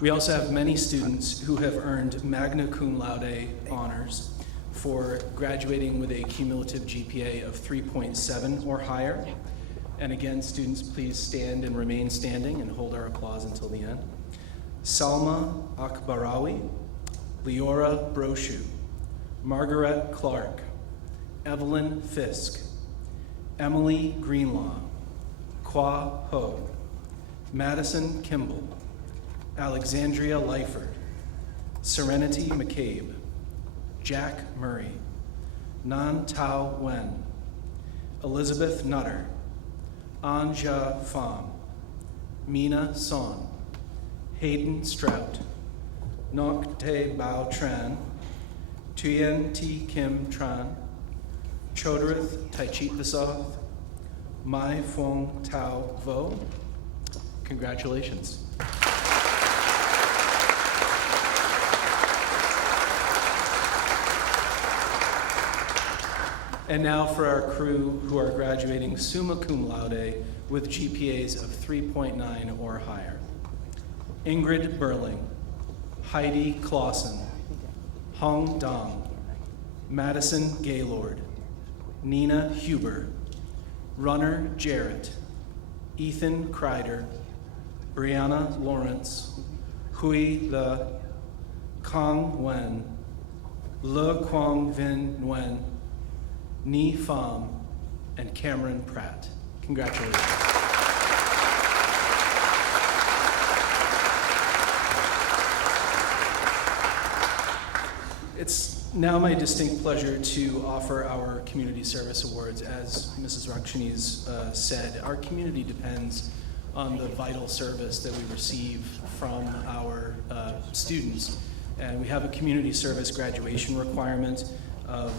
We also have many students who have earned magna cum laude honors for graduating with a cumulative GPA of 3.7 or higher. And again, students, please stand and remain standing and hold our applause until the end. Salma Akbarawi, Leora Brochu, Margaret Clark, Evelyn Fisk, Emily Greenlaw, Kwa Ho, Madison Kimball, Alexandria Lyford, Serenity McCabe, Jack Murray, Nan Tao Wen, Elizabeth Nutter, Anja Pham, Mina Son, Hayden Strout, Nok Te Bao Tran, Tuyen T. Kim Tran, Chodrith Taichit Vasoth, Mai Fong Tao Vo. Congratulations. And now for our crew who are graduating summa cum laude with GPAs of 3.9 or higher. Ingrid Berling, Heidi Clausen, Hong Dong, Madison Gaylord, Nina Huber, Runner Jarrett, Ethan Kreider, Brianna Lawrence, Hui Le, Kong Wen, Le Quang Vinh Nguyen, Ni Pham, and Cameron Pratt. Congratulations. It's now my distinct pleasure to offer our Community Service Awards. As Mrs. Rakshani's said, our community depends on the vital service that we receive from our students. And we have a community service graduation requirement of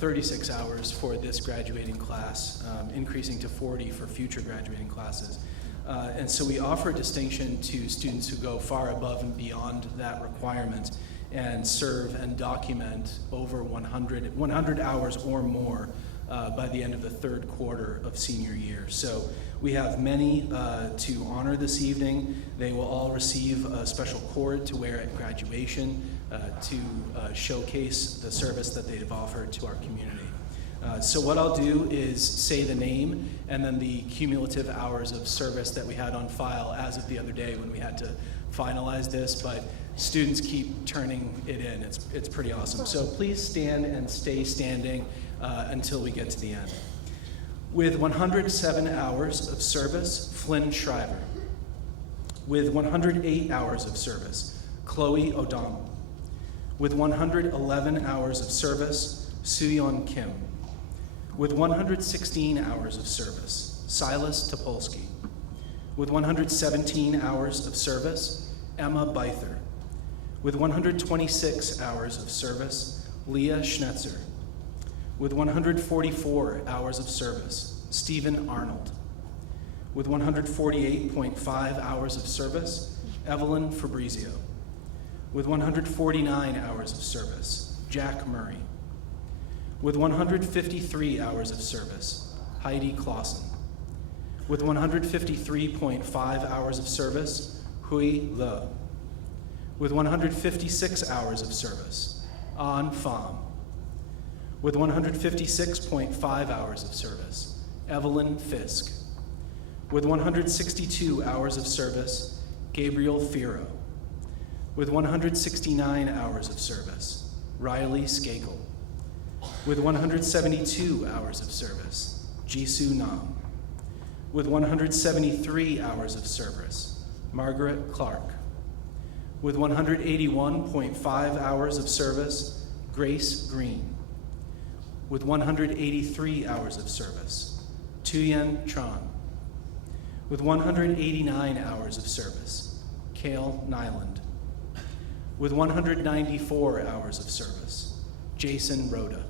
36 hours for this graduating class, increasing to 40 for future graduating classes. And so we offer distinction to students who go far above and beyond that requirement and serve and document over 100 hours or more by the end of the third quarter of senior year. So we have many to honor this evening. They will all receive a special cord to wear at graduation to showcase the service that they've offered to our community. So what I'll do is say the name and then the cumulative hours of service that we had on file as of the other day when we had to finalize this, but students keep turning it in. It's pretty awesome. So please stand and stay standing until we get to the end. With 107 hours of service, Flynn Shriver. With 108 hours of service, Chloe O'Donnell. With 111 hours of service, Sooyeon Kim. With 116 hours of service, Silas Topolsky. With 117 hours of service, Emma Beither. With 126 hours of service, Leah Schnetzer. With 144 hours of service, Stephen Arnold. With 148.5 hours of service, Evelyn Fabrizio. With 149 hours of service, Jack Murray. With 153 hours of service, Heidi Clausen. With 153.5 hours of service, Hui Le. With 156 hours of service, An Pham. With 156.5 hours of service, Evelyn Fisk. With 162 hours of service, Gabriel Firo. With 169 hours of service, Riley Skakel. With 172 hours of service, Jisoo Nam. With 173 hours of service, Margaret Clark. With 181.5 hours of service, Grace Green. With 183 hours of service, Tuyen Tran. With 189 hours of service, Kale Nyland. With 194 hours of service, Jason Rhoda.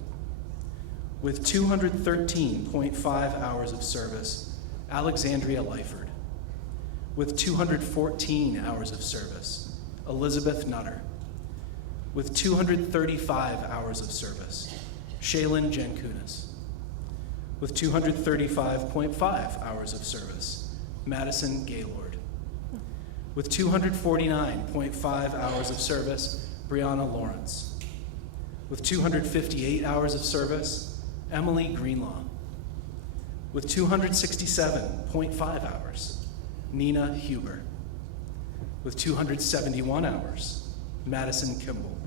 With 213.5 hours of service, Alexandria Lyford. With 214 hours of service, Elizabeth Nutter. With 235 hours of service, Shaylin Jankunas. With 235.5 hours of service, Madison Gaylord. With 249.5 hours of service, Brianna Lawrence. With 258 hours of service, Emily Greenlaw. With 267.5 hours, Nina Huber. With 271 hours, Madison Kimball.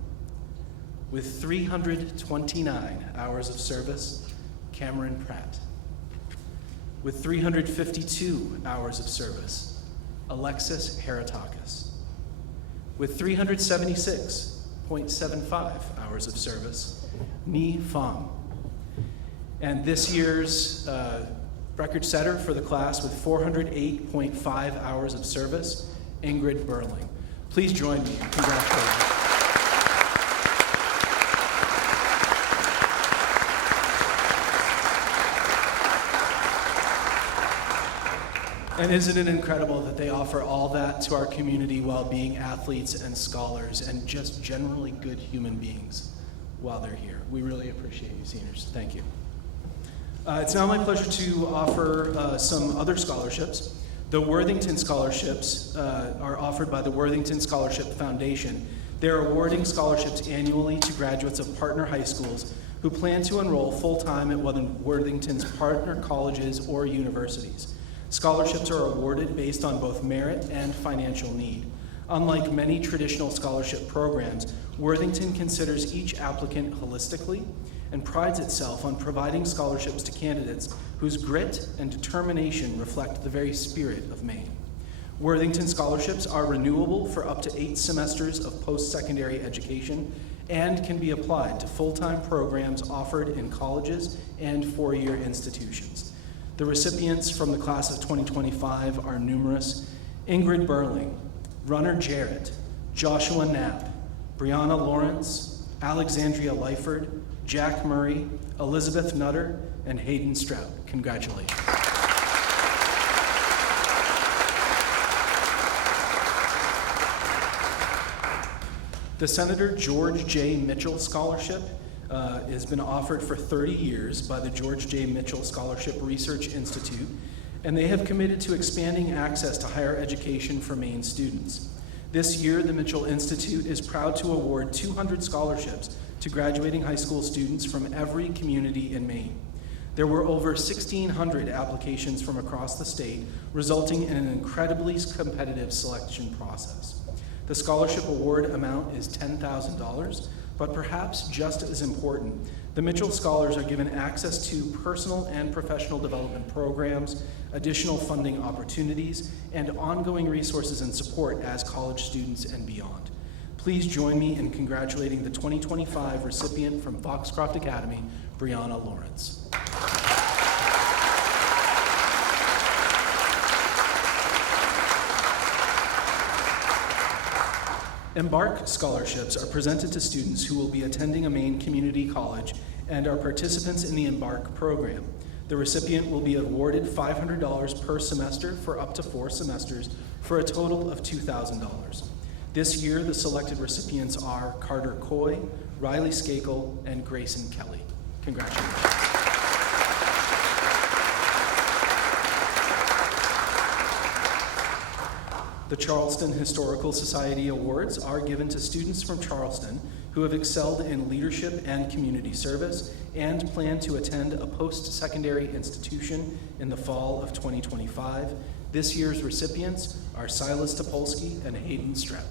With 329 hours of service, Cameron Pratt. With 352 hours of service, Alexis Heratakis. With 376.75 hours of service, Ni Fong. And this year's record setter for the class with 408.5 hours of service, Ingrid Burling. Please join me in congratulating. And isn't it incredible that they offer all that to our community while being athletes and scholars and just generally good human beings while they're here? We really appreciate you, seniors. Thank you. It's now my pleasure to offer some other scholarships. The Worthington Scholarships are offered by the Worthington Scholarship Foundation. They're awarding scholarships annually to graduates of partner high schools who plan to enroll full-time at one of Worthington's partner colleges or universities. Scholarships are awarded based on both merit and financial need. Unlike many traditional scholarship programs, Worthington considers each applicant holistically and prides itself on providing scholarships to candidates whose grit and determination reflect the very spirit of Maine. Worthington scholarships are renewable for up to 8 semesters of post-secondary education and can be applied to full-time programs offered in colleges and four-year institutions. The recipients from the class of 2025 are numerous: Ingrid Burling, Runner Jarrett, Joshua Knapp, Brianna Lawrence, Alexandria Lyford, Jack Murray, Elizabeth Nutter, and Hayden Strout. Congratulations. The Senator George J. Mitchell Scholarship has been offered for 30 years by the George J. Mitchell Scholarship Research Institute, and they have committed to expanding access to higher education for Maine students. This year, the Mitchell Institute is proud to award 200 scholarships to graduating high school students from every community in Maine. There were over 1,600 applications from across the state, resulting in an incredibly competitive selection process. The scholarship award amount is $10,000, but perhaps just as important, the Mitchell Scholars are given access to personal and professional development programs, additional funding opportunities, and ongoing resources and support as college students and beyond. Please join me in congratulating the 2025 recipient from Foxcroft Academy, Brianna Lawrence. Embark scholarships are presented to students who will be attending a Maine community college and are participants in the Embark program. The recipient will be awarded $500 per semester for up to 4 semesters for a total of $2,000. This year, the selected recipients are Carter Coy, Riley Skakel, and Grayson Kelly. Congratulations. The Charleston Historical Society Awards are given to students from Charleston who have excelled in leadership and community service and plan to attend a post-secondary institution in the fall of 2025. This year's recipients are Silas Topolsky and Hayden Strout.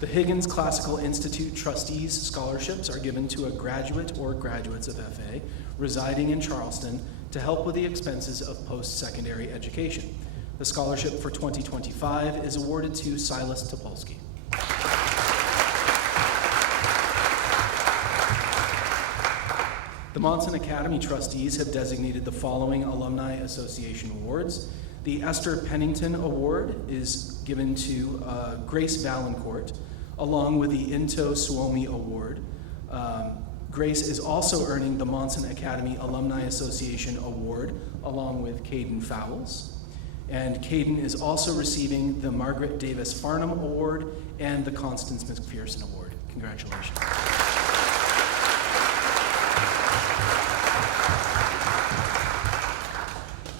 The Higgins Classical Institute Trustees Scholarships are given to a graduate or graduates of FA residing in Charleston to help with the expenses of post-secondary education. The scholarship for 2025 is awarded to Silas Topolsky. The Monson Academy trustees have designated the following Alumni Association awards. The Esther Pennington Award is given to Grace Valancourt, along with the Into Suomi Award. Grace is also earning the Monson Academy Alumni Association Award, along with Caden Fowles. And Caden is also receiving the Margaret Davis Farnham Award and the Constance McPherson Award. Congratulations.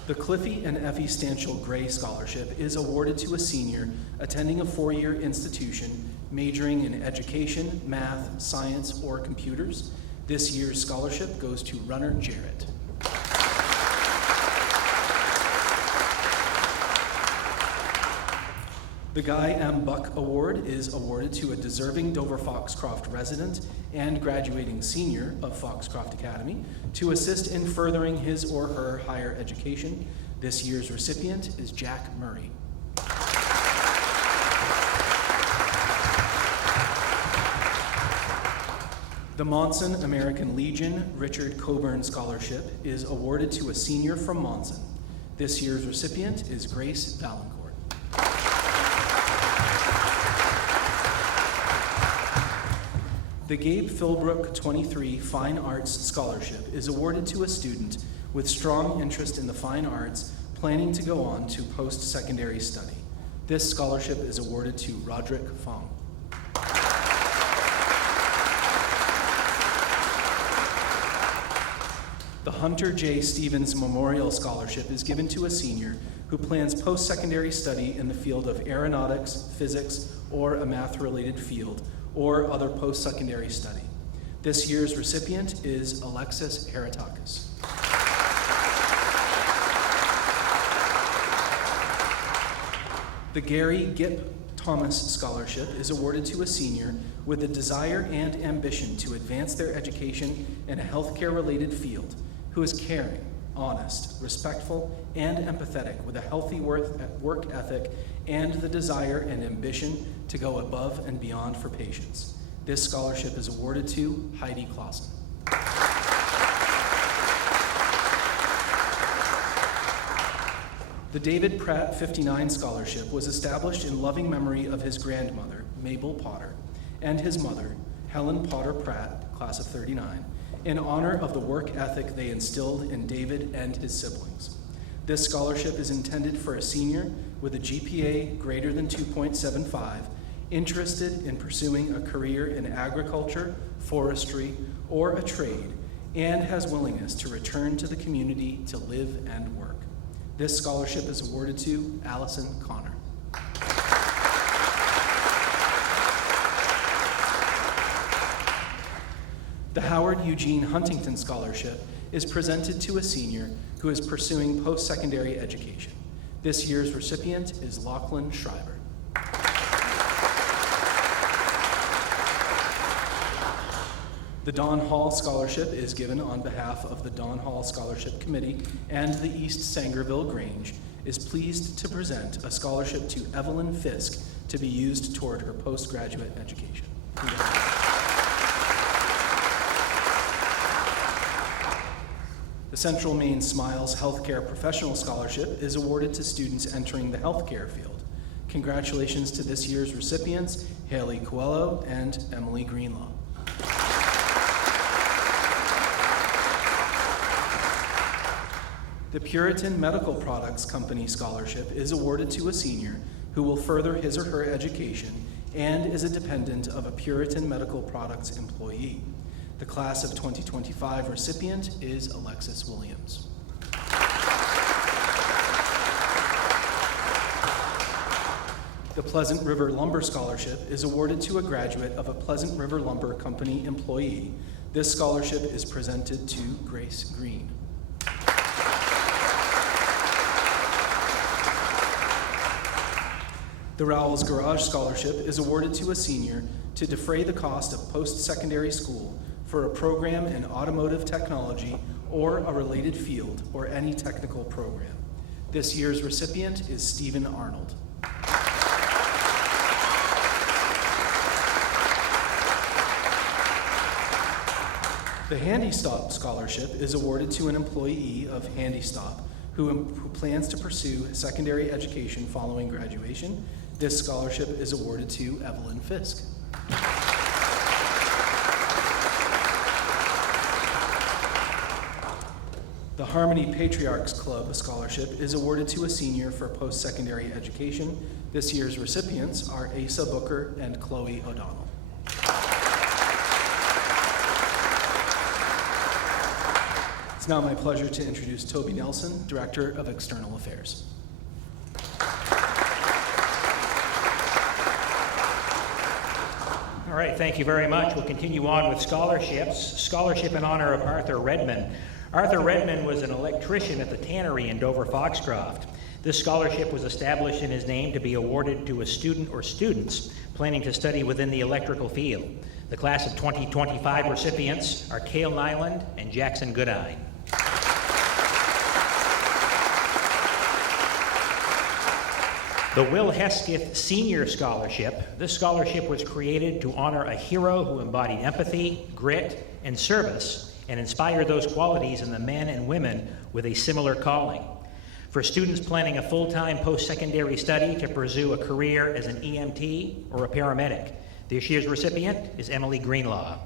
The Cliffy and Effie Stanchel Gray Scholarship is awarded to a senior attending a four-year institution majoring in education, math, science, or computers. This year's scholarship goes to Runner Jarrett. The Guy M. Buck Award is awarded to a deserving Dover Foxcroft resident and graduating senior of Foxcroft Academy to assist in furthering his or her higher education. This year's recipient is Jack Murray. The Monson American Legion Richard Coburn Scholarship is awarded to a senior from Monson. This year's recipient is Grace Valancourt. The Gabe Philbrook 23 Fine Arts Scholarship is awarded to a student with strong interest in the fine arts planning to go on to post-secondary study. This scholarship is awarded to Roderick Fong. The Hunter J. Stevens Memorial Scholarship is given to a senior who plans post-secondary study in the field of aeronautics, physics, or a math-related field, or other post-secondary study. This year's recipient is Alexis Heratakis. The Gary Gipp Thomas Scholarship is awarded to a senior with a desire and ambition to advance their education in a healthcare-related field, who is caring, honest, respectful, and empathetic with a healthy work ethic and the desire and ambition to go above and beyond for patients. This scholarship is awarded to Heidi Clausen. The David Pratt 59 Scholarship was established in loving memory of his grandmother, Mabel Potter, and his mother, Helen Potter Pratt, class of 39, in honor of the work ethic they instilled in David and his siblings. This scholarship is intended for a senior with a GPA greater than 2.75, interested in pursuing a career in agriculture, forestry, or a trade, and has willingness to return to the community to live and work. This scholarship is awarded to Allison Connor. The Howard Eugene Huntington Scholarship is presented to a senior who is pursuing post-secondary education. This year's recipient is Lachlan Schreiber. The Don Hall Scholarship is given on behalf of the Don Hall Scholarship Committee, and the East Sangerville Grange is pleased to present a scholarship to Evelyn Fisk to be used toward her postgraduate education. The Central Maine Smiles Healthcare Professional Scholarship is awarded to students entering the healthcare field. Congratulations to this year's recipients, Haley Coelho and Emily Greenlaw. The Puritan Medical Products Company Scholarship is awarded to a senior who will further his or her education and is a dependent of a Puritan Medical Products employee. The class of 2025 recipient is Alexis Williams. The Pleasant River Lumber Scholarship is awarded to a graduate of a Pleasant River Lumber Company employee. This scholarship is presented to Grace Green. The Rowell's Garage Scholarship is awarded to a senior to defray the cost of post-secondary school for a program in automotive technology or a related field or any technical program. This year's recipient is Stephen Arnold. The Handy Stop Scholarship is awarded to an employee of Handy Stop who plans to pursue secondary education following graduation. This scholarship is awarded to Evelyn Fisk. The Harmony Patriarchs Club Scholarship is awarded to a senior for post-secondary education. This year's recipients are Asa Booker and Chloe O'Donnell. It's now my pleasure to introduce Toby Nelson, Director of External Affairs. All right, thank you very much. We'll continue on with scholarships. Scholarship in honor of Arthur Redmond. Arthur Redmond was an electrician at the tannery in Dover Foxcroft. This scholarship was established in his name to be awarded to a student or students planning to study within the electrical field. The class of 2025 recipients are Cale Nyland and Jackson Goodine. The Will Hesketh Senior Scholarship. This scholarship was created to honor a hero who embodied empathy, grit, and service, and inspire those qualities in the men and women with a similar calling. For students planning a full-time post-secondary study to pursue a career as an EMT or a paramedic. This year's recipient is Emily Greenlaw.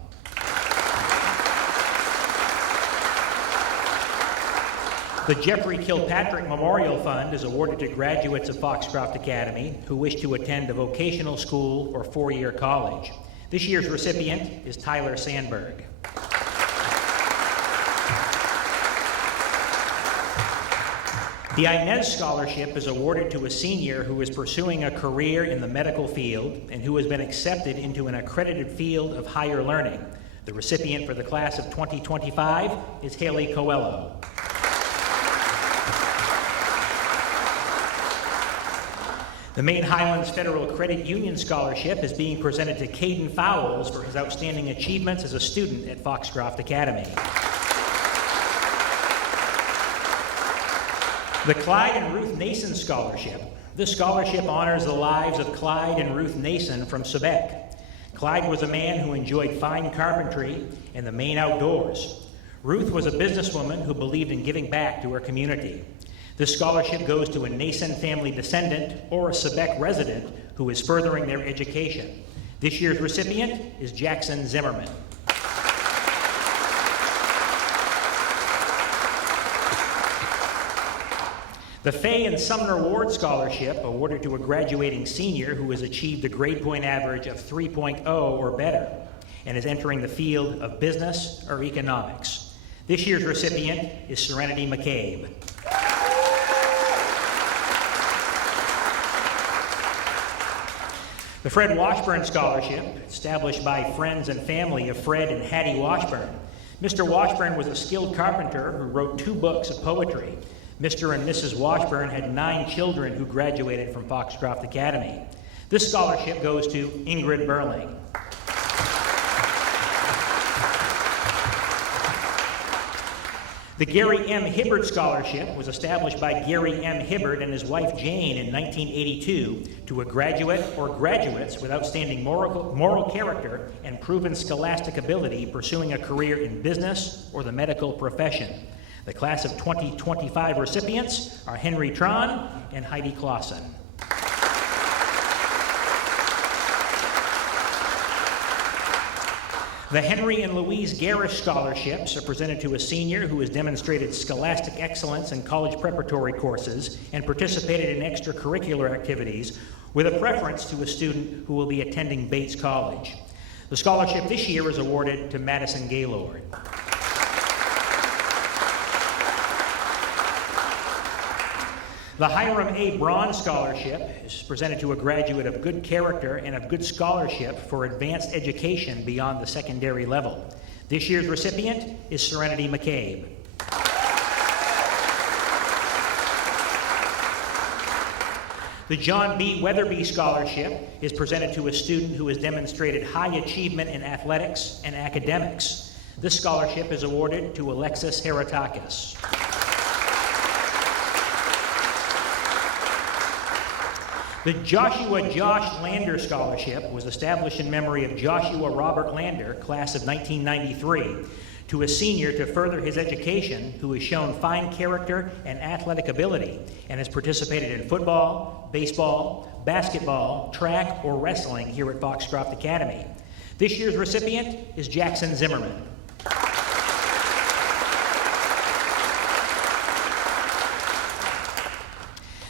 The Jeffrey Kilpatrick Memorial Fund is awarded to graduates of Foxcroft Academy who wish to attend a vocational school or four-year college. This year's recipient is Tyler Sandberg. The Inez Scholarship is awarded to a senior who is pursuing a career in the medical field and who has been accepted into an accredited field of higher learning. The recipient for the class of 2025 is Haley Coelho. The Maine Highlands Federal Credit Union Scholarship is being presented to Caden Fowles for his outstanding achievements as a student at Foxcroft Academy. The Clyde and Ruth Nason Scholarship. This scholarship honors the lives of Clyde and Ruth Nason from Quebec. Clyde was a man who enjoyed fine carpentry and the Maine outdoors. Ruth was a businesswoman who believed in giving back to her community. This scholarship goes to a Nason family descendant or a Quebec resident who is furthering their education. This year's recipient is Jackson Zimmerman. The Fay and Sumner Ward Scholarship, awarded to a graduating senior who has achieved a grade point average of 3.0 or better and is entering the field of business or economics. This year's recipient is Serenity McCabe. The Fred Washburn Scholarship, established by friends and family of Fred and Hattie Washburn. Mr. Washburn was a skilled carpenter who wrote 2 books of poetry. Mr. and Mrs. Washburn had 9 children who graduated from Foxcroft Academy. This scholarship goes to Ingrid Burling. The Gary M. Hibbard Scholarship was established by Gary M. Hibbard and his wife Jane in 1982 to a graduate or graduates with outstanding moral character and proven scholastic ability pursuing a career in business or the medical profession. The class of 2025 recipients are Henry Tron and Heidi Clausen. The Henry and Louise Garish Scholarships are presented to a senior who has demonstrated scholastic excellence in college preparatory courses and participated in extracurricular activities with a preference to a student who will be attending Bates College. The scholarship this year is awarded to Madison Gaylord. The Hiram A. Braun Scholarship is presented to a graduate of good character and of good scholarship for advanced education beyond the secondary level. This year's recipient is Serenity McCabe. The John B. Weatherby Scholarship is presented to a student who has demonstrated high achievement in athletics and academics. This scholarship is awarded to Alexis Heratakis. The Joshua Josh Lander Scholarship was established in memory of Joshua Robert Lander, class of 1993, to a senior to further his education who has shown fine character and athletic ability and has participated in football, baseball, basketball, track, or wrestling here at Foxcroft Academy. This year's recipient is Jackson Zimmerman.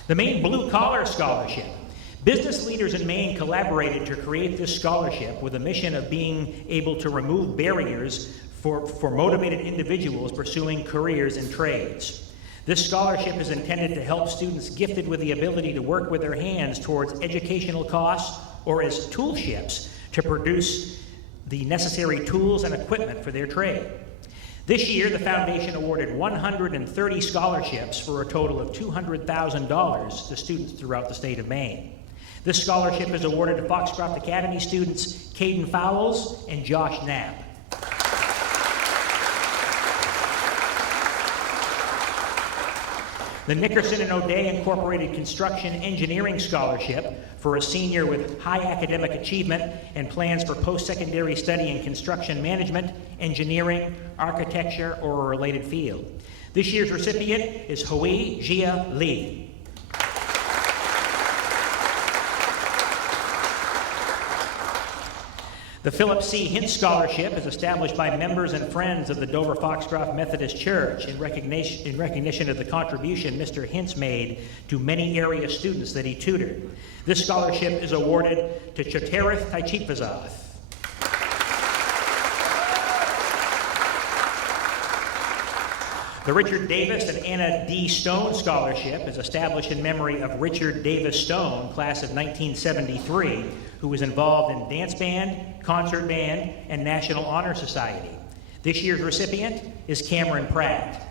The Maine Blue Collar Scholarship. Business leaders in Maine collaborated to create this scholarship with a mission of being able to remove barriers for motivated individuals pursuing careers in trades. This scholarship is intended to help students gifted with the ability to work with their hands towards educational costs or as toolships to produce the necessary tools and equipment for their trade. This year, the foundation awarded 130 scholarships for a total of $200,000 to students throughout the state of Maine. This scholarship is awarded to Foxcroft Academy students Caden Fowles and Josh Knapp. The Nickerson and O'Day Incorporated Construction Engineering Scholarship for a senior with high academic achievement and plans for post-secondary study in construction management, engineering, architecture, or a related field. This year's recipient is Hui Jia Lee. The Philip C. Hint Scholarship is established by members and friends of the Dover Foxcroft Methodist Church in recognition of the contribution Mr. Hintz made to many area students that he tutored. This scholarship is awarded to Choterith Taichitvazoth. The Richard Davis and Anna D. Stone Scholarship is established in memory of Richard Davis Stone, class of 1973, who was involved in dance band, concert band, and National Honor Society. This year's recipient is Cameron Pratt.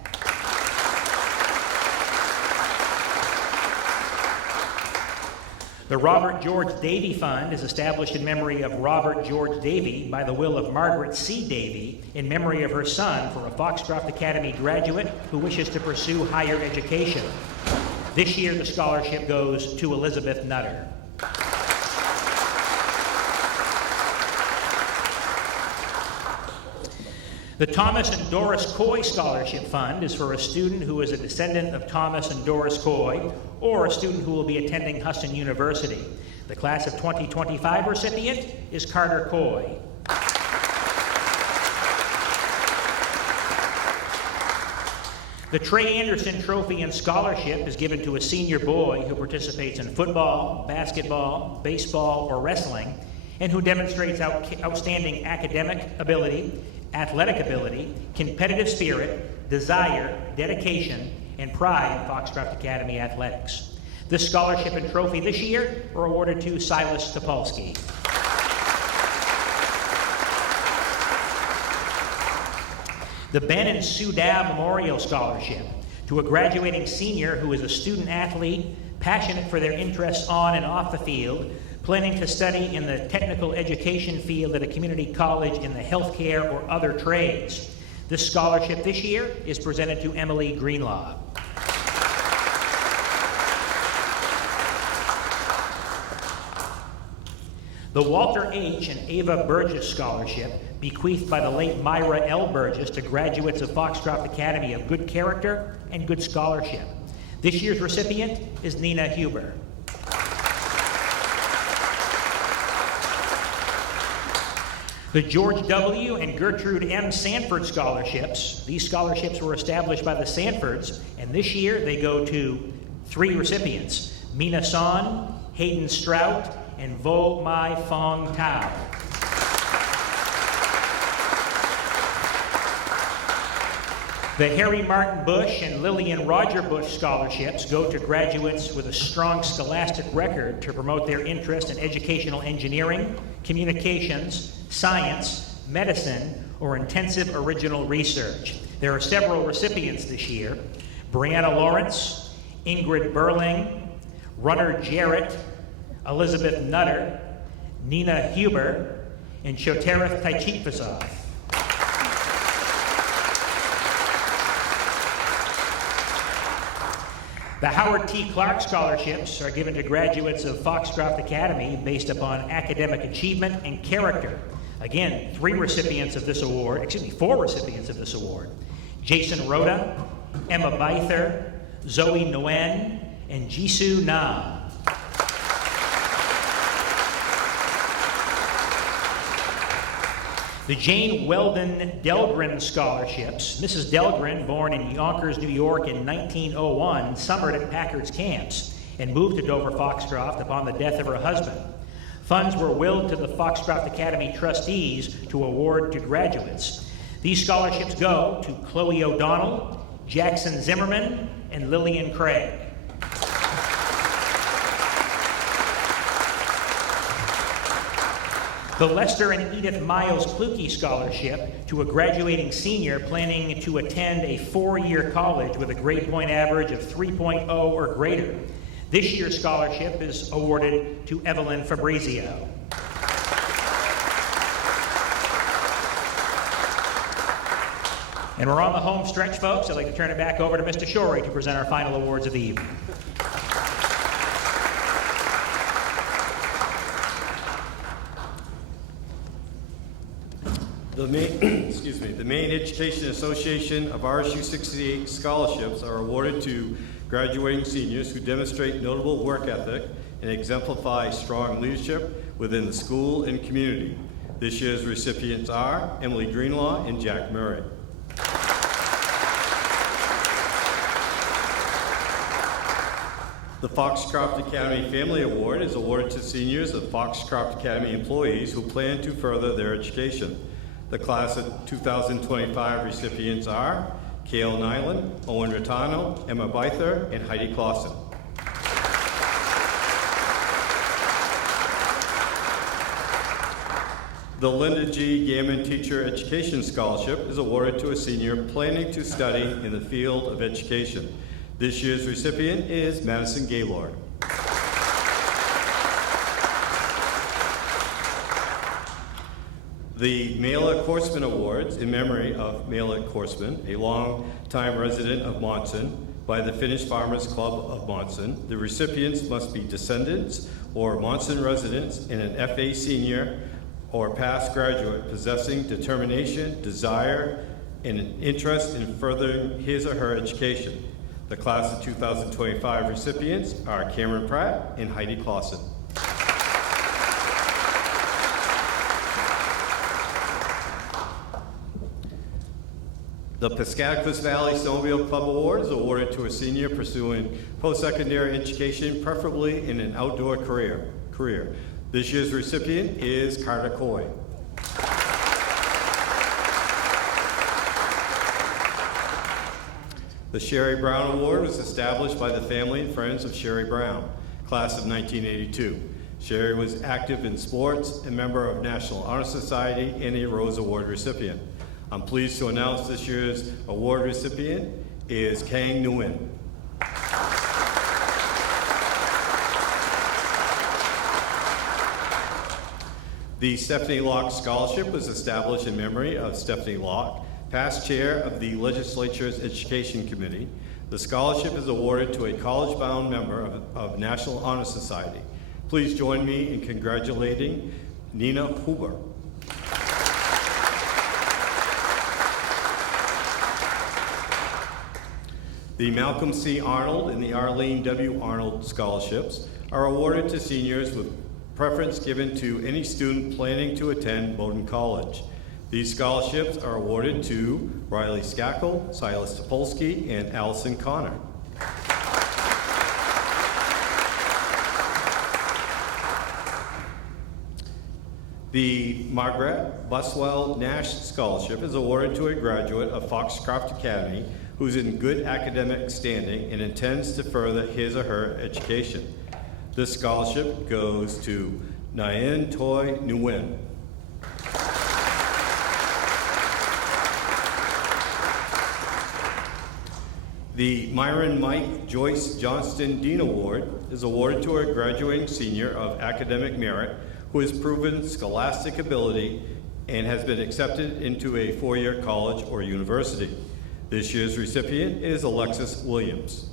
The Robert George Davey Fund is established in memory of Robert George Davey by the will of Margaret C. Davey in memory of her son for a Foxcroft Academy graduate who wishes to pursue higher education. This year the scholarship goes to Elizabeth Nutter. The Thomas and Doris Coy Scholarship Fund is for a student who is a descendant of Thomas and Doris Coy or a student who will be attending Huston University. The class of 2025 recipient is Carter Coy. The Trey Anderson Trophy and Scholarship is given to a senior boy who participates in football, basketball, baseball, or wrestling, and who demonstrates outstanding academic ability, athletic ability, competitive spirit, desire, dedication, and pride in Foxcroft Academy athletics. This scholarship and trophy this year were awarded to Silas Topolsky. The Ben and Sue Dow Memorial Scholarship to a graduating senior who is a student athlete, passionate for their interests on and off the field, planning to study in the technical education field at a community college in the healthcare or other trades. This scholarship this year is presented to Emily Greenlaw. The Walter H. and Ava Burgess Scholarship, bequeathed by the late Myra L. Burgess to graduates of Foxcroft Academy of Good Character and Good Scholarship. This year's recipient is Nina Huber. The George W. and Gertrude M. Sanford Scholarships. These scholarships were established by the Sanfords, and this year they go to 3 recipients: Mina Son, Hayden Strout, and Vo Mai Fong Tao. The Harry Martin Bush and Lillian Roger Bush Scholarships go to graduates with a strong scholastic record to promote their interest in educational engineering, communications, science, medicine, or intensive original research. There are several recipients this year: Brianna Lawrence, Ingrid Burling, Runner Jarrett, Elizabeth Nutter, Nina Huber, and Choterith Taichitvazoth. The Howard T. Clark Scholarships are given to graduates of Foxcroft Academy based upon academic achievement and character. Again, 4 recipients of this award: Jason Rhoda, Emma Beither, Zoe Nguyen, and Jisoo Nam. The Jane Weldon Delgren Scholarships. Mrs. Delgren, born in Yonkers, New York in 1901, summered at Packard's camps and moved to Dover Foxcroft upon the death of her husband. Funds were willed to the Foxcroft Academy trustees to award to graduates. These scholarships go to Chloe O'Donnell, Jackson Zimmerman, and Lillian Craig. The Lester and Edith Miles Kluge Scholarship to a graduating senior planning to attend a 4-year college with a grade point average of 3.0 or greater. This year's scholarship is awarded to Evelyn Fabrizio. And we're on the home stretch, folks. I'd like to turn it back over to Mr. Shorey to present our final awards of the evening. The Maine Education Association of RSU 68 scholarships are awarded to graduating seniors who demonstrate notable work ethic and exemplify strong leadership within the school and community. This year's recipients are Emily Greenlaw and Jack Murray. The Foxcroft Academy Family Award is awarded to seniors of Foxcroft Academy employees who plan to further their education. The class of 2025 recipients are Kale Nyland, Owen Rattano, Emma Byther, and Heidi Clausen. The Linda G. Gammon Teacher Education Scholarship is awarded to a senior planning to study in the field of education. This year's recipient is Madison Gaylord. The Mela Korsman Awards in memory of Mela Korsman, a long-time resident of Monson, by the Finnish Farmers Club of Monson. The recipients must be descendants or Monson residents and an FA senior or past graduate possessing determination, desire, and an interest in furthering his or her education. The class of 2025 recipients are Cameron Pratt and Heidi Clausen. The Piscataquis Valley Snowmobile Club Award is awarded to a senior pursuing post-secondary education, preferably in an outdoor career. This year's recipient is Carter Coy. The Sherry Brown Award was established by the family and friends of Sherry Brown, class of 1982. Sherry was active in sports, a member of National Honor Society, and a Rose Award recipient. I'm pleased to announce this year's award recipient is Kang Nguyen. The Stephanie Locke Scholarship was established in memory of Stephanie Locke, past chair of the Legislature's Education Committee. The scholarship is awarded to a college-bound member of National Honor Society. Please join me in congratulating Nina Huber. The Malcolm C. Arnold and the Arlene W. Arnold Scholarships are awarded to seniors with preference given to any student planning to attend Bowdoin College. These scholarships are awarded to Riley Skakel, Silas Topolsky, and Allison Connor. The Margaret Buswell Nash Scholarship is awarded to a graduate of Foxcroft Academy who's in good academic standing and intends to further his or her education. This scholarship goes to Nyan Toy Nguyen. The Myron Mike Joyce Johnston Dean Award is awarded to a graduating senior of academic merit who has proven scholastic ability and has been accepted into a 4-year college or university. This year's recipient is Alexis Williams.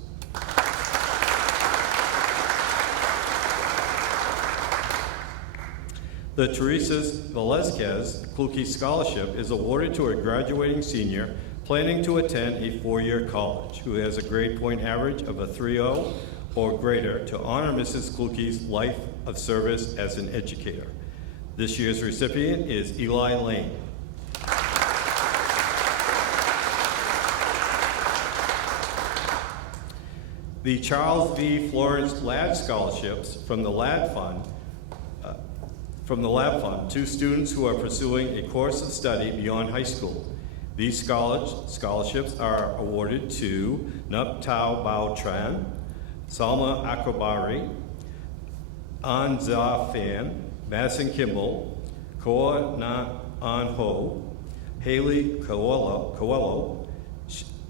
The Teresa Velazquez Kluge Scholarship is awarded to a graduating senior planning to attend a 4-year college who has a grade point average of a 3.0 or greater to honor Mrs. Kluge's life of service as an educator. This year's recipient is Eli Lane. The Charles V. Florence Ladd Scholarships from the Ladd Fund, to students who are pursuing a course of study beyond high school. These scholarships are awarded to Nup Tau Bao Tran, Salma Akabari, An Za Fan, Madison Kimball, Koa Na An Ho, Haley Coelho,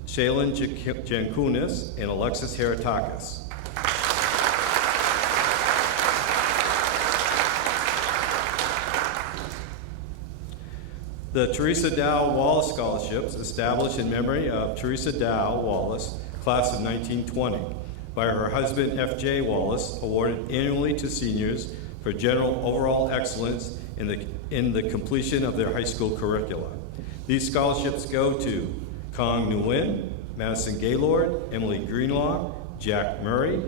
Shaylin Jankunis, and Alexis Heratakis. The Teresa Dow Wallace Scholarships, established in memory of Teresa Dow Wallace, class of 1920, by her husband F.J. Wallace, awarded annually to seniors for general overall excellence in the completion of their high school curricula. These scholarships go to Kong Nguyen, Madison Gaylord, Emily Greenlaw, Jack Murray,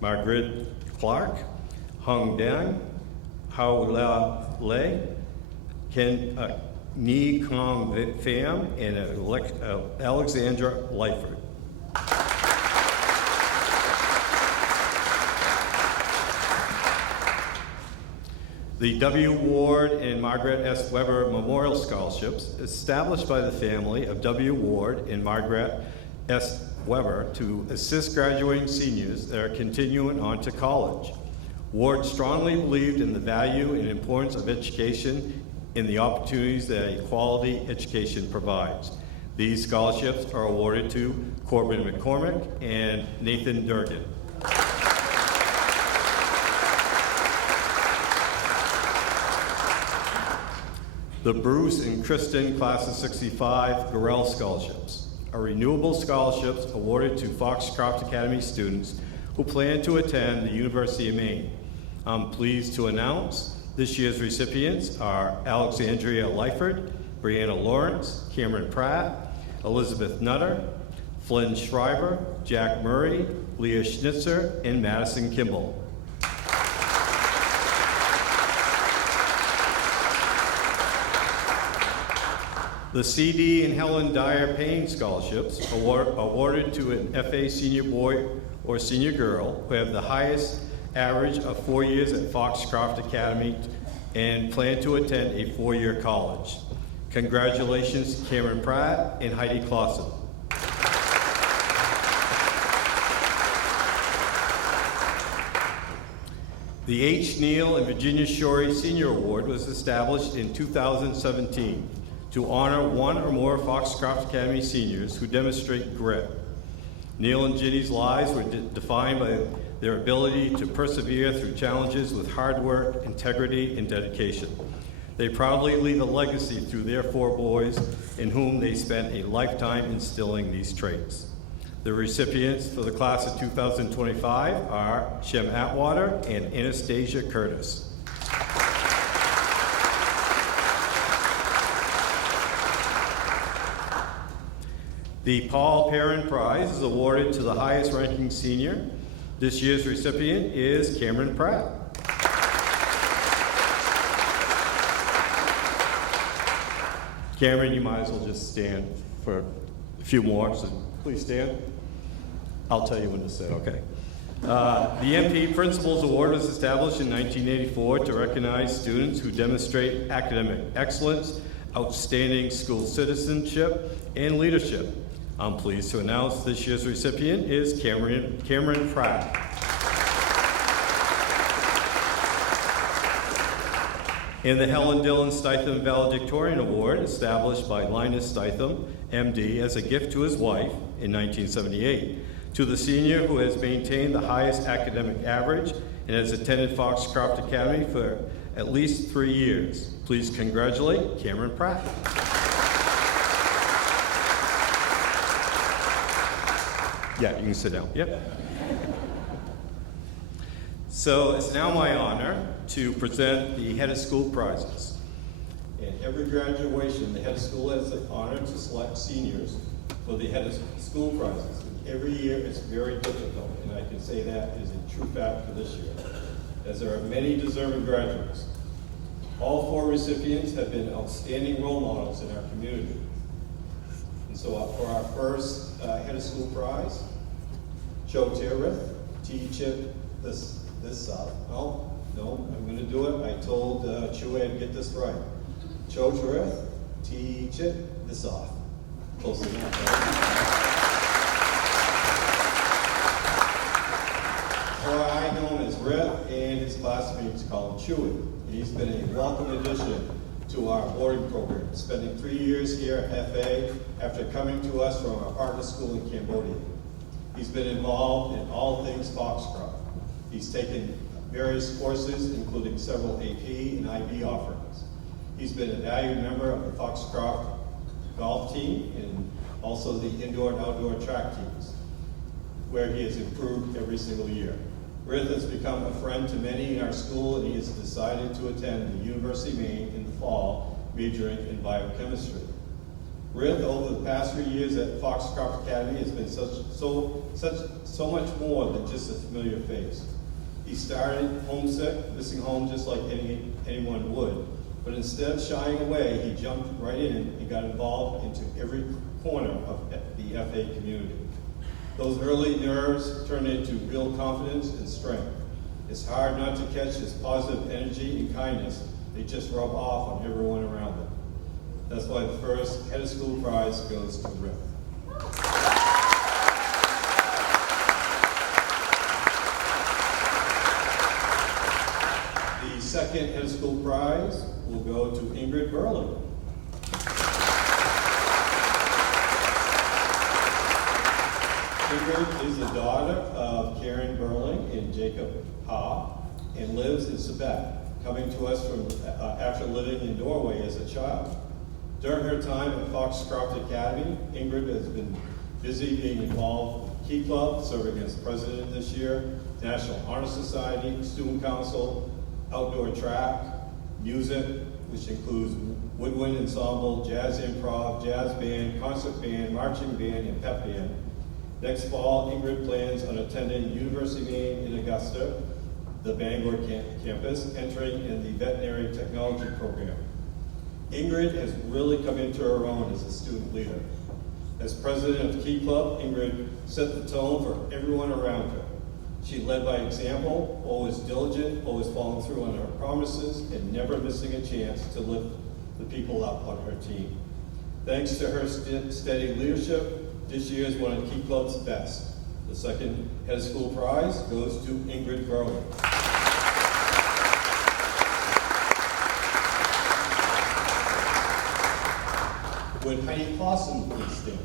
Margaret Clark, Hung Dang, Hao La Le, Ken Ni Kong Pham, and Alexandra Lyford. The W. Ward and Margaret S. Weber Memorial Scholarships, established by the family of W. Ward and Margaret S. Weber to assist graduating seniors that are continuing on to college. Ward strongly believed in the value and importance of education and the opportunities that a quality education provides. These scholarships are awarded to Corbin McCormick and Nathan Durgan. The Bruce and Kristen Class of 65 Gorell Scholarships are renewable scholarships awarded to Foxcroft Academy students who plan to attend the University of Maine. I'm pleased to announce this year's recipients are Alexandria Lyford, Brianna Lawrence, Cameron Pratt, Elizabeth Nutter, Flynn Shriver, Jack Murray, Leah Schnitzer, and Madison Kimball. The C.D. and Helen Dyer Payne Scholarships awarded to an FA senior boy or senior girl who have the highest average of 4 years at Foxcroft Academy and plan to attend a 4-year college. Congratulations to Cameron Pratt and Heidi Clausen. The H. Neal and Virginia Shorey Senior Award was established in 2017 to honor one or more Foxcroft Academy seniors who demonstrate grit. Neil and Ginny's lives were defined by their ability to persevere through challenges with hard work, integrity, and dedication. They proudly leave a legacy through their 4 boys in whom they spent a lifetime instilling these traits. The recipients for the class of 2025 are Shem Atwater and Anastasia Curtis. The Paul Perrin Prize is awarded to the highest ranking senior. This year's recipient is Cameron Pratt. Cameron, you might as well just stand for a few more, so please stand. I'll tell you when to sit, okay. The MP Principals Award was established in 1984 to recognize students who demonstrate academic excellence, outstanding school citizenship, and leadership. I'm pleased to announce this year's recipient is Cameron Pratt. And the Helen Dillon Stitham Valedictorian Award, established by Linus Stitham, MD, as a gift to his wife in 1978, to the senior who has maintained the highest academic average and has attended Foxcroft Academy for at least 3 years. Please congratulate Cameron Pratt. Yeah, you can sit down. Yep. So it's now my honor to present the Head of School prizes. In every graduation, the Head of School has the honor to select seniors for the Head of School prizes. Every year it's very difficult, and I can say that is a true fact for this year, as there are many deserving graduates. All 4 recipients have been outstanding role models in our community. And so for our first Head of School prize, Cho Territh, T-Chip this up. Oh, no, I'm going to do it. I told Chu I'd get this right. Cho Territh, T-Chip this off. Close enough, right? Or I know him as Rick, and his classmates call him Chewy. He's been a welcome addition to our boarding program, spending 3 years here at FA after coming to us from our partner school in Cambodia. He's been involved in all things Foxcroft. He's taken various courses, including several AP and IB offerings. He's been a valued member of the Foxcroft golf team and also the indoor and outdoor track teams, where he has improved every single year. Rith has become a friend to many in our school, and he has decided to attend the University of Maine in the fall, majoring in biochemistry. Rith, over the past 3 years at Foxcroft Academy, has been so much more than just a familiar face. He started homesick, missing home just like anyone would, but instead of shying away, he jumped right in and got involved into every corner of the FA community. Those early nerves turned into real confidence and strength. It's hard not to catch his positive energy and kindness. They just rub off on everyone around him. That's why the first head of school prize goes to Rick. The second head of school prize will go to Ingrid Burley. Ingrid is the daughter of Karen Burling and Jacob Ha and lives in Quebec, coming to us from after living in Norway as a child. During her time at Foxcroft Academy, Ingrid has been busy being involved with Key Club, serving as president this year, National Honor Society, Student Council, outdoor track, music, which includes woodwind ensemble, jazz improv, jazz band, concert band, marching band, and pep band. Next fall, Ingrid plans on attending University of Maine in Augusta, the Bangor campus, entering in the veterinary technology program. Ingrid has really come into her own as a student leader. As president of Key Club, Ingrid set the tone for everyone around her. She led by example, always diligent, always following through on her promises, and never missing a chance to lift the people up on her team. Thanks to her steady leadership, this year is one of Key Club's best. The second head of school prize goes to Ingrid Burley. Would Heidi Clausen please stand?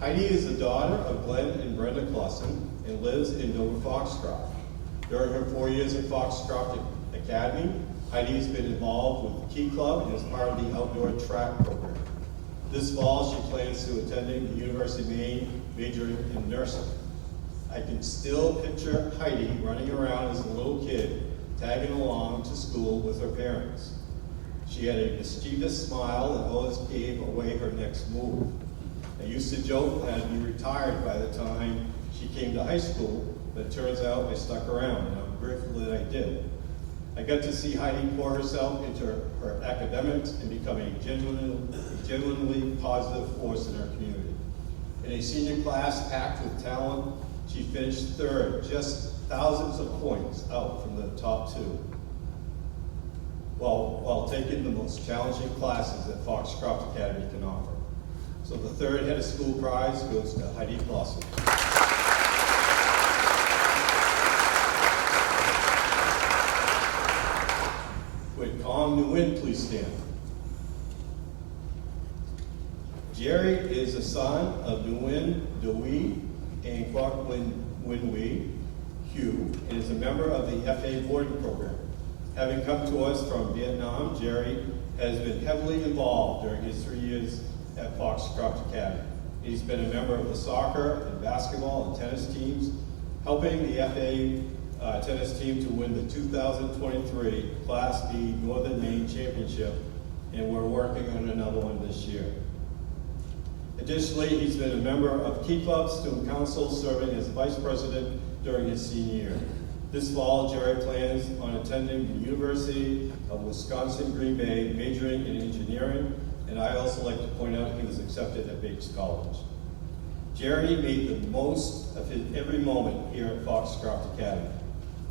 Heidi is the daughter of Glenn and Brenda Clausen and lives in Dover Foxcroft. During her 4 years at Foxcroft Academy, Heidi has been involved with the Key Club and is part of the outdoor track program. This fall, she plans to attending the University of Maine, majoring in nursing. I can still picture Heidi running around as a little kid, tagging along to school with her parents. She had a mischievous smile that always gave away her next move. I used to joke that I'd be retired by the time she came to high school, but it turns out I stuck around, and I'm grateful that I did. I got to see Heidi pour herself into her academics and become a genuinely positive force in our community. In a senior class packed with talent, she finished third, just thousands of points out from the top two, while taking the most challenging classes that Foxcroft Academy can offer. So the third head of school prize goes to Heidi Clausen. Would Tom Nguyen please stand? Jerry is the son of Nguyen Dewey and Kwok Nguyen Hugh and is a member of the FA boarding program. Having come to us from Vietnam, Jerry has been heavily involved during his 3 years at Foxcroft Academy. He's been a member of the soccer and basketball and tennis teams, helping the FA tennis team to win the 2023 Class B Northern Maine Championship, and we're working on another one this year. Additionally, he's been a member of Key Club Student Council, serving as vice president during his senior year. This fall, Jerry plans on attending the University of Wisconsin-Green Bay, majoring in engineering, and I also like to point out he was accepted at Bates College. Jerry made the most of his every moment here at Foxcroft Academy.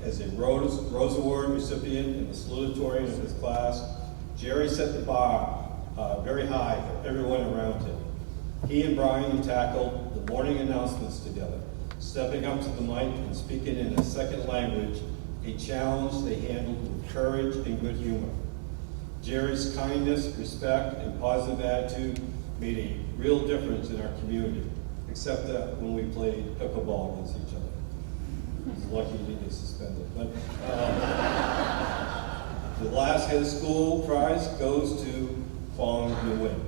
As a Rose Award recipient and the salutatorian of his class, Jerry set the bar very high for everyone around him. He and Brian tackled the morning announcements together, stepping up to the mic and speaking in a second language, a challenge they handled with courage and good humor. Jerry's kindness, respect, and positive attitude made a real difference in our community, except that when we played pickleball against each other. He's lucky he didn't get suspended. But the last head of school prize goes to Fong Nguyen.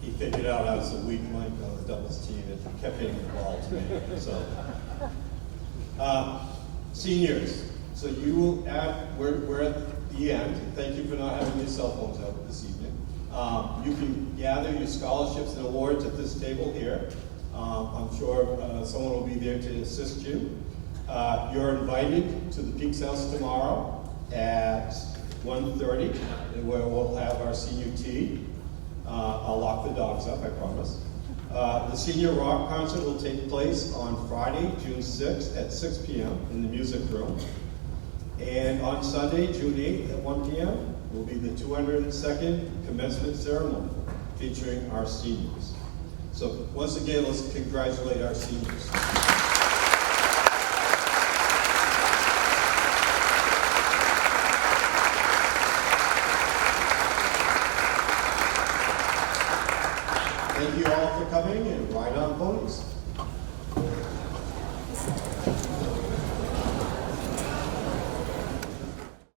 He figured out I was a weak link on the doubles team and kept hitting the ball to me. So, seniors, so we're at the end. Thank you for not having your cell phones out this evening. You can gather your scholarships and awards at this table here. I'm sure someone will be there to assist you. You're invited to the Peaks House tomorrow at 1:30, where we'll have our senior tea. I'll lock the dogs up, I promise. The senior rock concert will take place on Friday, June 6th at 6 p.m. in the music room. And on Sunday, June 8th at 1 p.m. will be the 202nd commencement ceremony featuring our seniors. So once again, let's congratulate our seniors. Thank you all for coming, and ride on ponies.